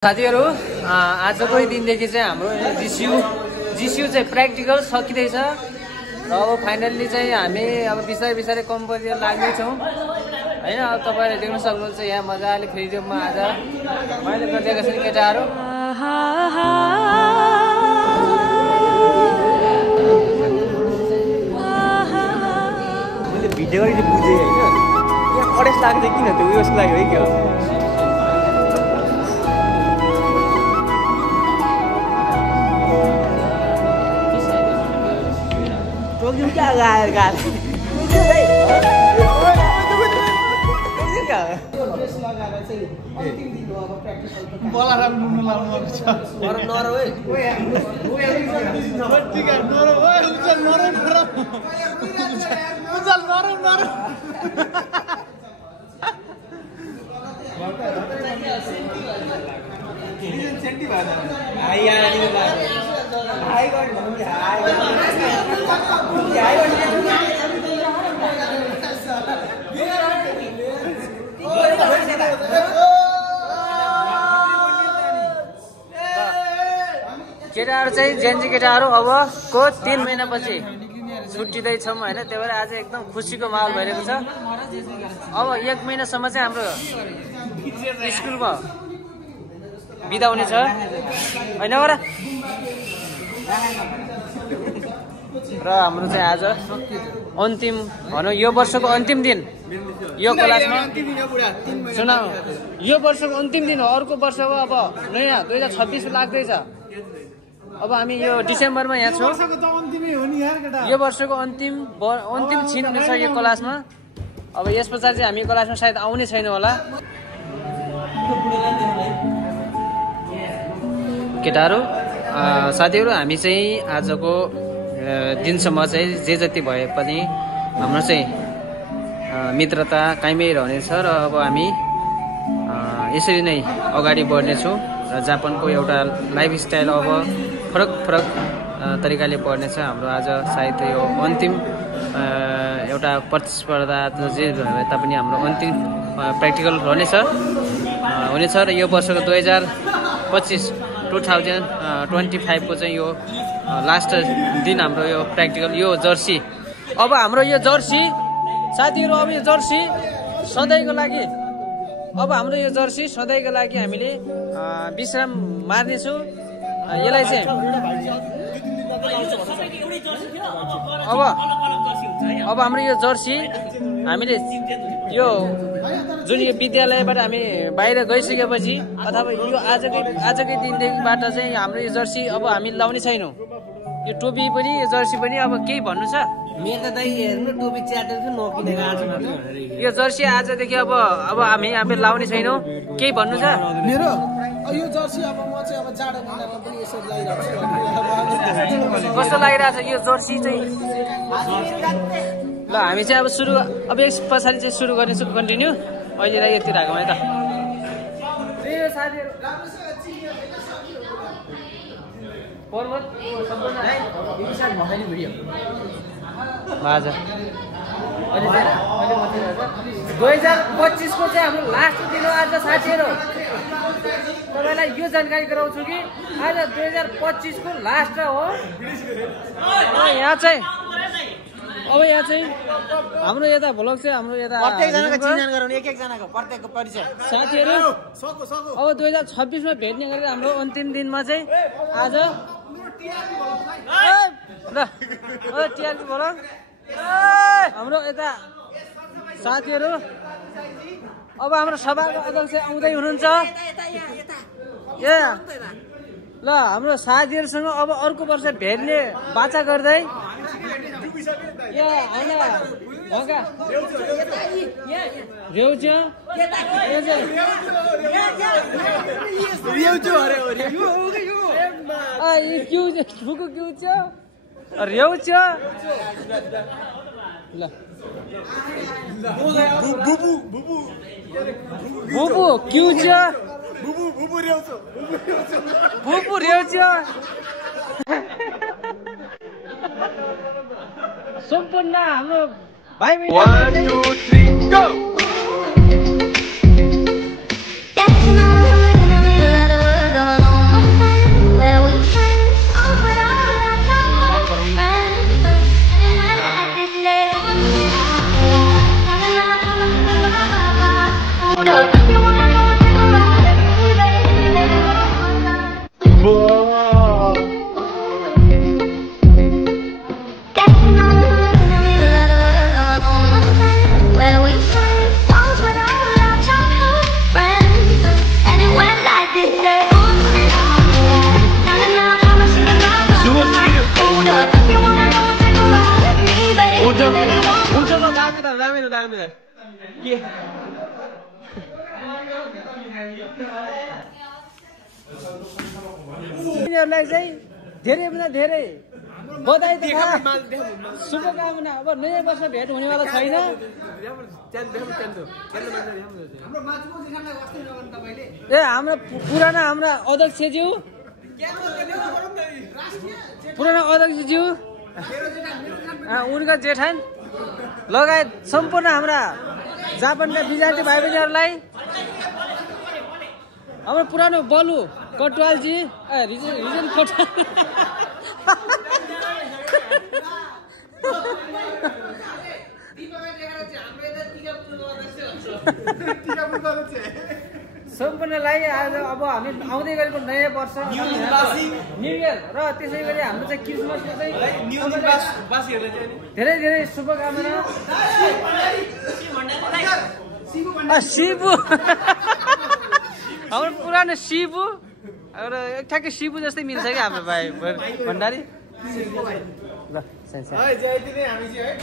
साथीहरु आजको दिनदेखि चाहिँ हाम्रो जिसियु चाहिँ प्र्याक्टिकल सकिँदैछ र अब फाइनल्ली चाहिँ हामी अब बिस्तारै बिस्तारै कम्पनीतिर लाग्दै छौं हैन। अब तपाईहरुले देख्न सक्नुहुन्छ यहाँ मजाले फ्रिडममा आज मैले गरिदिएका छन् केटाहरु। मैले भिडियो गरी बुझे हैन, यहाँ अडेस लाग्दै किन त्यो उयसको लागि हो के हो। क्या गायर गाल बलाराम नुनु लाउनु छ नरम नरम है ठीक है नरम ओए उजल नरम नरम उजल नरम नरम सेंटी बात है आई यार नि बात हाई गर्नु केटाहरु चाहिँ जेन्जी केटाहरु अबको 3 महिनापछि छुट्टिदै छौं हैन। त्यही भएर आज एकदम खुसीको माहौल भइरहेको छ। अब 1 महिनासम्म चाहिँ हाम्रो स्कुलमा बिदा हुनेछ हैन र। र हाम्रो चाहिँ आज अन्तिम भनौं यो वर्षको अन्तिम दिन यो क्लासमा सुन यो वर्षको अन्तिम दिन हो। अर्को वर्षको अब नयाँ 2026 लाग्दैछ। अब हामी यो डिसेम्बरमा यहाँ छौं। यो वर्षको अन्तिम छिन हुनेछ यो क्लासमा। अब यस पछाडि चाहिँ हामी क्लासमा सायद आउने छैन होला। केटाहरु साथीहरु हामी चाहिँ आजको दिनसम्म चाहिँ जे जति भए पनि हाम्रो चाहिँ मित्रता कायमै रहनेछ र अब हामी यसरी नै अगाडि बढ्नेछौँ र जापानको एउटा लाइफस्टाइल अब फरक तरिकाले बढ्नेछ। हाम्रो आज सायद यो अन्तिम एउटा प्रतिस्पर्धा जे भए तापनि हाम्रो अन्तिम प्र्याक्टिकल हुनेछ र यो वर्षको 2025 को चाहिँ यो लास्ट दिन हाम्रो यो प्र्याक्टिकल यो जर्सी। अब हाम्रो यो जर्सी साथीहरु अब यो जर्सी सधैँको लागि हाम्रो यो जर्सी सधैँको लागि हामीले विश्राम मार्नेछौँ। यसलाई चाहिँ अब हाम्रो यो जर्सी हामीले यो जुन यो विद्यालयबाट हामी बाहिर गइसकेपछि अथवा यो आजकै दिनदेखिबाट चाहिँ हाम्रो यो जर्सी अब हामी लाउने छैनौँ। यो टोपी पनि यो जर्सी पनि अब केही भन्नु छ? मेरो त दाइ हेर्नु टोपी च्याटेर नकिनेको आज यो जर्सी आजदेखि अब हामी लाउने छैनौँ। केही भन्नु छ? मेरो यो जर्सी अब म चाहिँ अब जाडो महिनामा पनि यसरी लाइरहेको छु। कस्तो लागिरहेछ यो जर्सी चाहिँ? ल हामी चाहिँ अब सुरु अब यस पछाडि चाहिँ सुरु गर्नेछौँ कन्टिन्यू। अहिलेलाई यति राखौँ है त। हजुर 2025 को चाहिँ हाम्रो लास्ट दिन हो आज साथीहरु। तपाईलाई यो जानकारी गराउँछु कि आज 2025 को लास्ट हो। यहाँ चाहिँ हाम्रो यता भ्लग चाहिँ हाम्रो यता प्रत्येक जनाको चिनान गराउनु एक जनाको प्रत्येकको परिचय साथीहरु। अब 2026 मा भेट्ने गरेर हाम्रो अन्तिम दिनमा चाहिँ आज ल टिआरपी भ्लग हाम्रो यता साथीहरु। अब हाम्रो सभाको अध्यक्ष आउँदै हुनुहुन्छ। ल हाम्रो साथीहरुसँग अब अर्को वर्ष भेट्ने बाचा गर्दै सम्पूर्ण हाम्रो भाइ 1 2 3 go यिनीहरूलाई चाहिँ धेरैभन्दा धेरै बधाई तथा शुभकामना। अब नयाँ वर्ष भेट हुनेवाला छैन। ए हाम्रो पुराना हाम्रा अध्यक्षज्यू उनका जेठान लगायत सम्पूर्ण हाम्रा जापानका विद्यार्थी भाइ बहिनीहरूलाई हाम्रो पुरानो बलु कटवालजी रिजन कटवाल सम्पूर्णलाई आज अब हामी आउँदै गरेको नयाँ वर्ष न्यू इयर र त्यसै गरी हाम्रो चाहिँ क्रिसमसको चाहिँ धेरै धेरै शुभकामना। शिबु हाम्रो पुरानो शिबु र ठ्याक्कै शिबु जस्तै मिल्छ क्या हाम्रो भाइ भण्डारी। ल